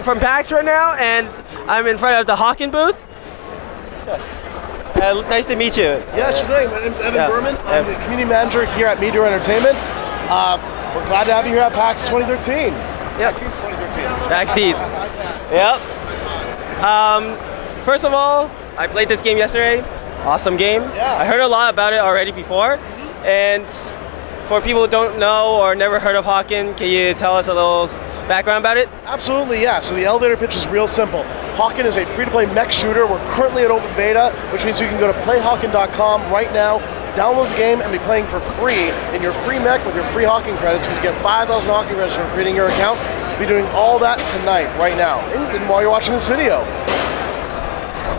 I'm from PAX right now, and I'm in front of the Hawken booth. Nice to meet you. Yeah, sure thing. My name's Evan Berman. I'm the community manager here at Meteor Entertainment. We're glad to have you here at PAX 2013. Yep. PAX East 2013. PAX East. Yep. First of all, I played this game yesterday. Awesome game. Yeah. I heard a lot about it already before. And for people who don't know or never heard of Hawken, can you tell us a little background about it? Absolutely, yeah. So the elevator pitch is real simple. Hawken is a free-to-play mech shooter. We're currently at open beta, which means you can go to playhawken.com right now, download the game, and be playing for free in your free mech with your free Hawken credits, because you get 5,000 Hawken credits from creating your account. We'll be doing all that tonight, right now, and while you're watching this video.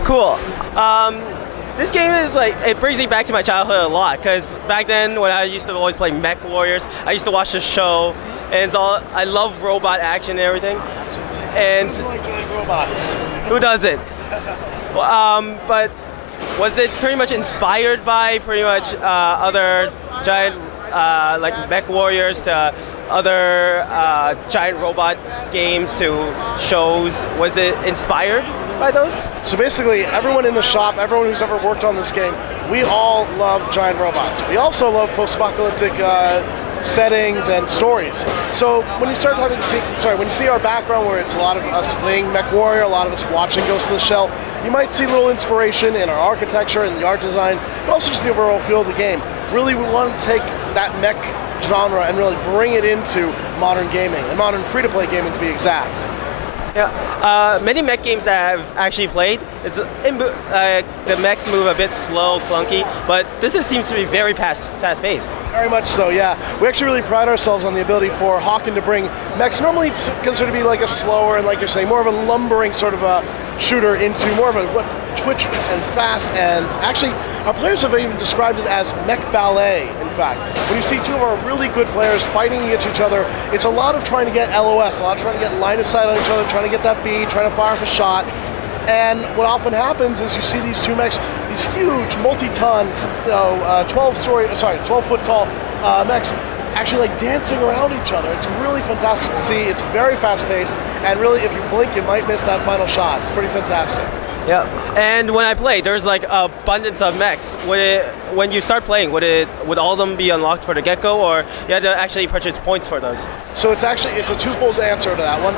Cool. This game is like, it brings me back to my childhood a lot, because back then when I used to always play Mech Warriors, I used to watch the show, and it's all, I love robot action and everything. Absolutely. And who like giant robots? Who doesn't? But was it pretty much inspired by pretty much other giant like Mech Warriors to other giant robot games to shows? Was it inspired by those? So basically, everyone in the shop, everyone who's ever worked on this game, we all love giant robots. We also love post-apocalyptic settings and stories. So when you start having to see, when you see our background where it's a lot of us playing Mech Warrior, a lot of us watching Ghost of the Shell, you might see a little inspiration in our architecture and the art design, but also just the overall feel of the game. Really, we want to take that mech genre and really bring it into modern gaming, and modern free-to-play gaming to be exact. Yeah, many mech games that I've actually played, it's the mechs move a bit slow, clunky, but this seems to be very fast-paced. Very much so, yeah. We actually really pride ourselves on the ability for Hawken to bring mechs normally considered to be like a slower and, like you're saying, more of a lumbering sort of a shooter into more of a twitch and fast, and actually our players have even described it as mech ballet, in fact. When you see two of our really good players fighting against each other, it's a lot of trying to get LOS, a lot of trying to get line of sight on each other, trying to get that bead, trying to fire off a shot. And what often happens is you see these two mechs, these huge multi-ton, 12-foot tall mechs, actually like dancing around each other. It's really fantastic to see. It's very fast-paced, and really, if you blink, you might miss that final shot. It's pretty fantastic. Yeah, and when I played, there's like abundance of mechs. When you start playing, would all of them be unlocked for the get-go, or you had to actually purchase points for those? So it's a twofold answer to that one.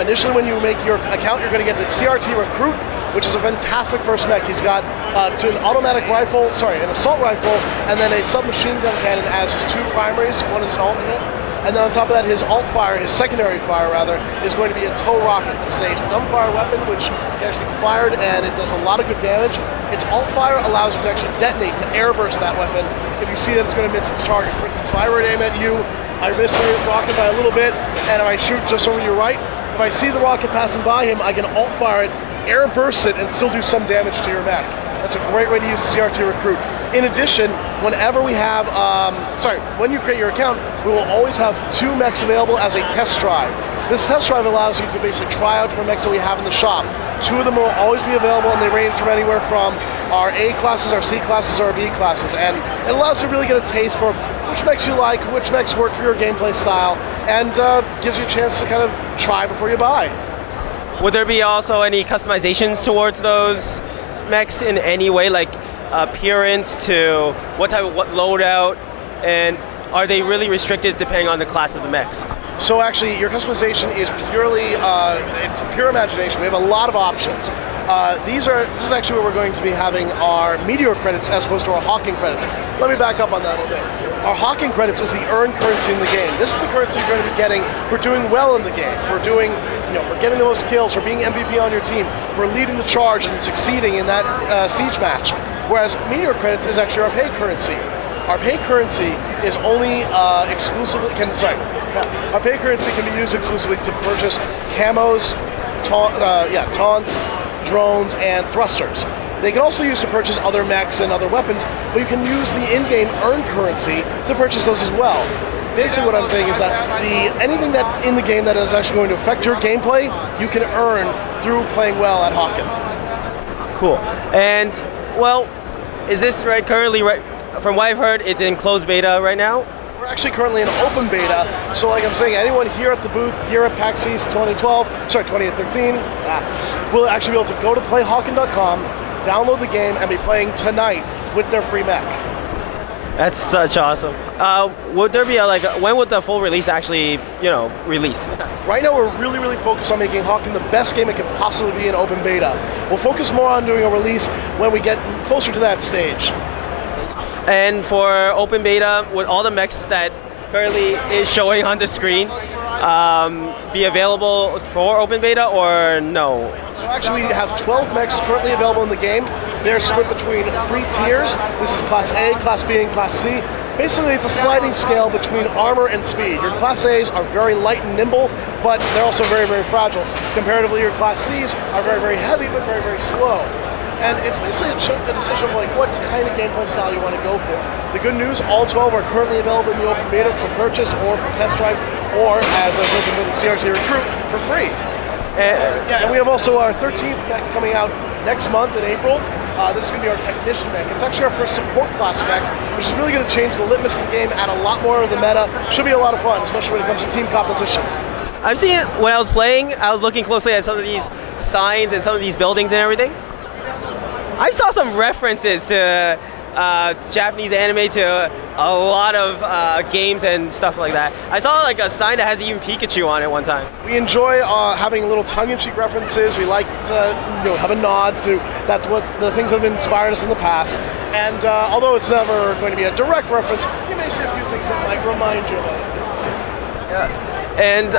Initially, when you make your account, you're going to get the CRT Recruit, which is a fantastic first mech. He's got an automatic rifle, an assault rifle, and then a submachine gun cannon as his two primaries. One is an alternate. And then on top of that, his alt fire, his secondary fire rather, is going to be a tow rocket. This is a dumbfire weapon which can actually be fired, and it does a lot of good damage. Its alt fire allows you to actually detonate, to airburst that weapon if you see that it's going to miss its target. For instance, if I were to aim at you, I miss the rocket by a little bit, and if I shoot just over your right, if I see the rocket passing by him, I can alt fire it, airburst it, and still do some damage to your mech. That's a great way to use the CRT Recruit. In addition, whenever we have, when you create your account, we will always have two mechs available as a test drive. This test drive allows you to basically try out different mechs that we have in the shop. Two of them will always be available, and they range from anywhere from our A classes, our C classes, or our B classes. And it allows you to really get a taste for which mechs you like, which mechs work for your gameplay style, and gives you a chance to kind of try before you buy. Would there be also any customizations towards those mechs in any way, like appearance to what type of loadout, and are they really restricted depending on the class of the mechs? So actually, your customization is purely, it's pure imagination. We have a lot of options. This is actually where we're going to be having our Meteor credits as opposed to our Hawken credits. Let me back up on that a little bit. Our Hawken credits is the earned currency in the game. This is the currency you're going to be getting for doing well in the game, for doing, for getting the most kills, for being MVP on your team, for leading the charge and succeeding in that siege match. Whereas Meteor credits is actually our pay currency. Our pay currency is only our pay currency can be used exclusively to purchase camos, taunts, drones, and thrusters. They can also be used to purchase other mechs and other weapons, but you can use the in-game earned currency to purchase those as well. Basically what I'm saying is that anything that in the game that is actually going to affect your gameplay, you can earn through playing well at Hawken. Cool. And, well, is this currently, from what I've heard, it's in closed beta right now? We're actually currently in open beta, so like I'm saying, anyone here at the booth, here at PAX East 2013, will actually be able to go to playhawken.com, download the game, and be playing tonight with their free mech. That's such awesome. Would there be when would the full release actually, release? Right now we're really focused on making Hawken the best game it can possibly be in open beta. We'll focus more on doing a release when we get closer to that stage. And for open beta, would all the mechs that currently is showing on the screen be available for open beta or no? So actually we have 12 mechs currently available in the game. They're split between 3 tiers. This is Class A, Class B, and Class C. Basically it's a sliding scale between armor and speed. Your Class A's are very light and nimble, but they're also very fragile. Comparatively, your Class C's are very heavy, but very slow. And it's basically a decision of what kind of gameplay style you want to go for. The good news, all 12 are currently available in the open beta for purchase or for test drive, or as I was mentioned with the CRT Recruit, for free. And we have also our 13th mech coming out next month in April. This is going to be our Technician mech. It's actually our first support class mech, which is really going to change the litmus of the game, add a lot more of the meta. Should be a lot of fun, especially when it comes to team composition. I've seen it when I was playing. I was looking closely at some of these signs and some of these buildings and everything. I saw some references to Japanese anime to a lot of games and stuff like that. I saw a sign that has even Pikachu on it one time. We enjoy having little tongue-in-cheek references. We like to have a nod to that's what the things that have inspired us in the past. And although it's never going to be a direct reference, you may see a few things that might remind you of other things. Yeah. And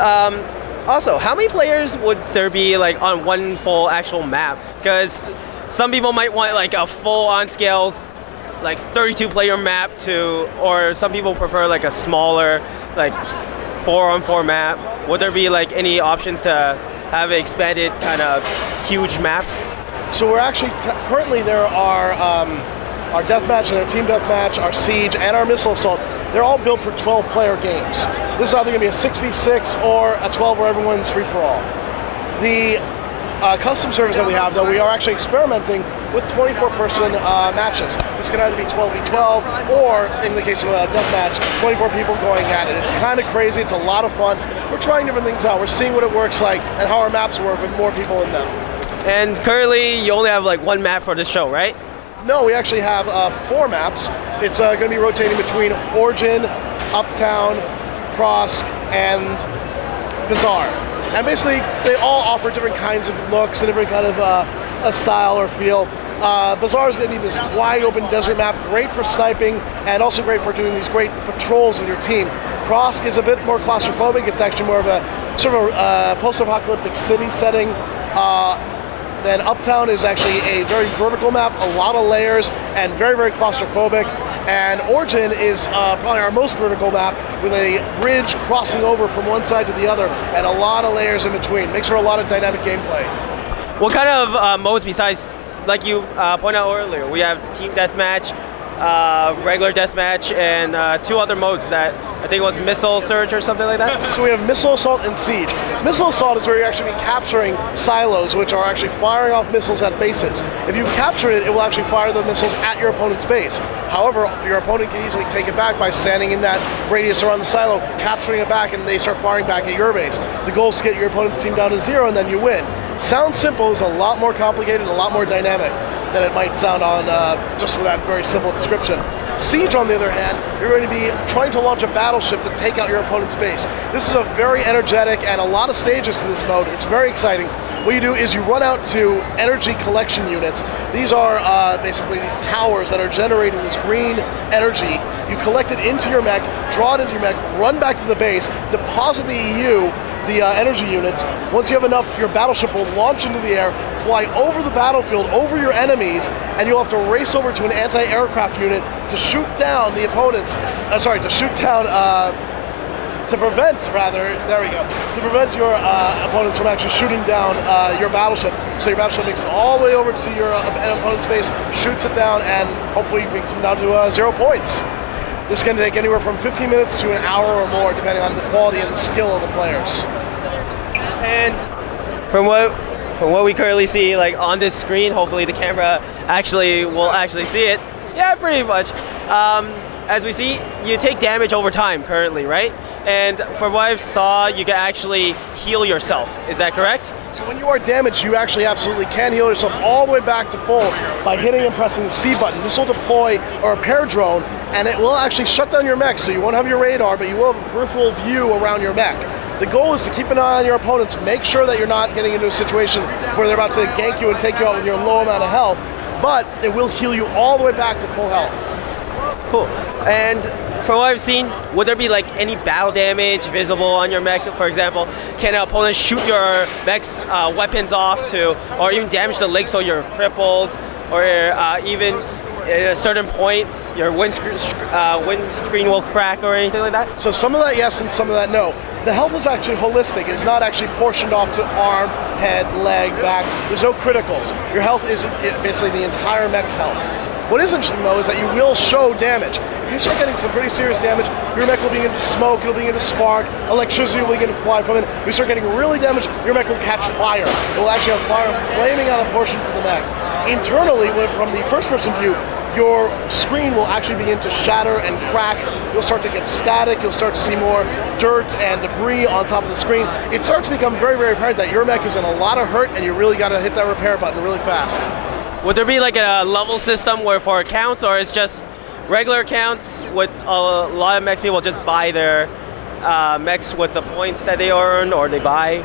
also, how many players would there be on one full actual map? Because some people might want a full on scale 32 player map or some people prefer a smaller 4-on-4 map. Would there be any options to have expanded kind of huge maps? So we're actually currently there are our deathmatch and our team deathmatch, our siege, and our missile assault. They're all built for 12 player games. This is either going to be a 6v6 or a 12 where everyone's free for all. The custom servers that we have, though, we are actually experimenting with 24-person matches. This can either be 12v12 or, in the case of a deathmatch, 24 people going at it. It's kind of crazy. It's a lot of fun. We're trying different things out. We're seeing what it works like and how our maps work with more people in them. And currently, you only have one map for this show, right? No, we actually have 4 maps. It's going to be rotating between Origin, Uptown, Cross, and Bazaar. And basically, they all offer different kinds of looks and different kind of a style or feel. Bazaar is going to be this wide open desert map, great for sniping and also great for doing these great patrols with your team. Cross is a bit more claustrophobic. It's actually more of a sort of a post-apocalyptic city setting. Then Uptown is actually a very vertical map, a lot of layers, and very claustrophobic. And Origin is probably our most vertical map with a bridge crossing over from one side to the other and a lot of layers in between. Makes for a lot of dynamic gameplay. What kind of modes besides, like you pointed out earlier, we have Team Deathmatch, regular Deathmatch, and 2 other modes that I think it was Missile Surge or something like that? So we have Missile Assault and Siege. Missile Assault is where you're actually capturing silos, which are actually firing off missiles at bases. If you capture it, it will actually fire the missiles at your opponent's base. However, your opponent can easily take it back by standing in that radius around the silo, capturing it back, and they start firing back at your base. The goal is to get your opponent's team down to 0, and then you win. Sounds simple, is a lot more complicated and a lot more dynamic than it might sound on just with that very simple description. Siege, on the other hand, you're going to be trying to launch a battleship to take out your opponent's base. This is a very energetic and a lot of stages to this mode. It's very exciting. What you do is you run out to energy collection units. These are basically these towers that are generating this green energy. You collect it into your mech, draw it into your mech, run back to the base, deposit the EU, the energy units. Once you have enough, your battleship will launch into the air, fly over the battlefield, over your enemies, and you'll have to race over to an anti-aircraft unit to shoot down the opponents, to prevent your opponents from actually shooting down your battleship. So your battleship makes it all the way over to your opponent's base, shoots it down, and hopefully brings them down to 0 points. This can take anywhere from 15 minutes to an hour or more, depending on the quality and the skill of the players. And from what we currently see, on this screen, hopefully the camera will actually see it. Yeah, pretty much. as we see, you take damage over time currently, right? And from what I saw, you can actually heal yourself. Is that correct? So when you are damaged, you actually absolutely can heal yourself all the way back to full by hitting and pressing the C button. This will deploy a repair drone, and it will actually shut down your mech, so you won't have your radar, but you will have a peripheral view around your mech. The goal is to keep an eye on your opponents, make sure that you're not getting into a situation where they're about to gank you and take you out with your low amount of health, but it will heal you all the way back to full health. Cool. And from what I've seen, would there be like any battle damage visible on your mech? For example, can an opponent shoot your mech's weapons off to, or even damage the leg so you're crippled, or even at a certain point your windscreen will crack or anything like that? So some of that yes and some of that no. The health is actually holistic. It's not actually portioned off to arm, head, leg, back. There's no criticals. Your health is basically the entire mech's health. What is interesting though is that you will show damage. If you start getting some pretty serious damage, your mech will begin to smoke, it'll begin to spark, electricity will begin to fly from it. If you start getting really damaged, your mech will catch fire. It will actually have fire flaming out of portions of the mech. Internally, from the first person view, your screen will actually begin to shatter and crack. You'll start to get static, you'll start to see more dirt and debris on top of the screen. It starts to become very, very apparent that your mech is in a lot of hurt and you really gotta hit that repair button really fast. Would there be like a level system where for accounts, or it's just regular accounts with a lot of mechs people just buy their mechs with the points that they earn or they buy?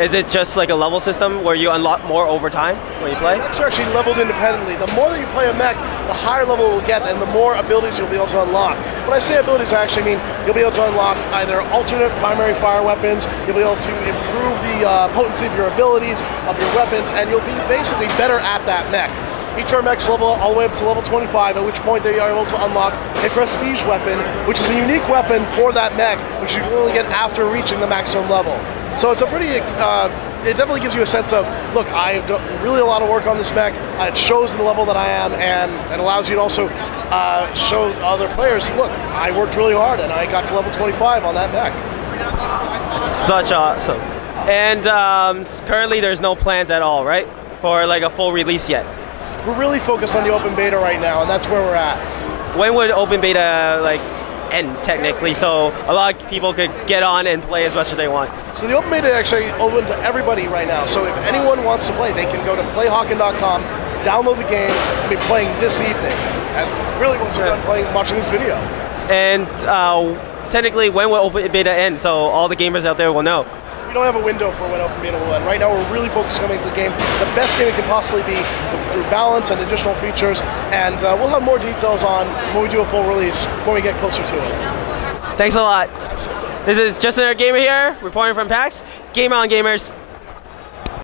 Is it just like a level system where you unlock more over time when you play? Mechs are actually leveled independently. The more that you play a mech, the higher level it will get and the more abilities you'll be able to unlock. When I say abilities, I actually mean you'll be able to unlock either alternate primary fire weapons, you'll be able to improve the potency of your abilities, of your weapons, and you'll be basically better at that mech. Each of our mechs level all the way up to level 25, at which point they are able to unlock a prestige weapon, which is a unique weapon for that mech, which you can only get after reaching the maximum level. So it's a pretty, it definitely gives you a sense of, look, I've done really a lot of work on this mech, it shows the level that I am, and it allows you to also show other players, look, I worked really hard and I got to level 25 on that mech. Such awesome. And currently there's no plans at all, right? For like a full release yet? We're really focused on the open beta right now, and that's where we're at. When would open beta like end technically, so a lot of people could get on and play as much as they want? So the open beta is actually open to everybody right now. So if anyone wants to play, they can go to playhawken.com, download the game, and be playing this evening. And really once you're done watching this video. And technically, when will open beta end, so all the gamers out there will know? We don't have a window for when open beta will end. Right now we're really focused on making the game the best game it can possibly be through balance and additional features, and we'll have more details on when we do a full release when we get closer to it. Thanks a lot. This is Justin, our gamer here, reporting from PAX. Game on, gamers.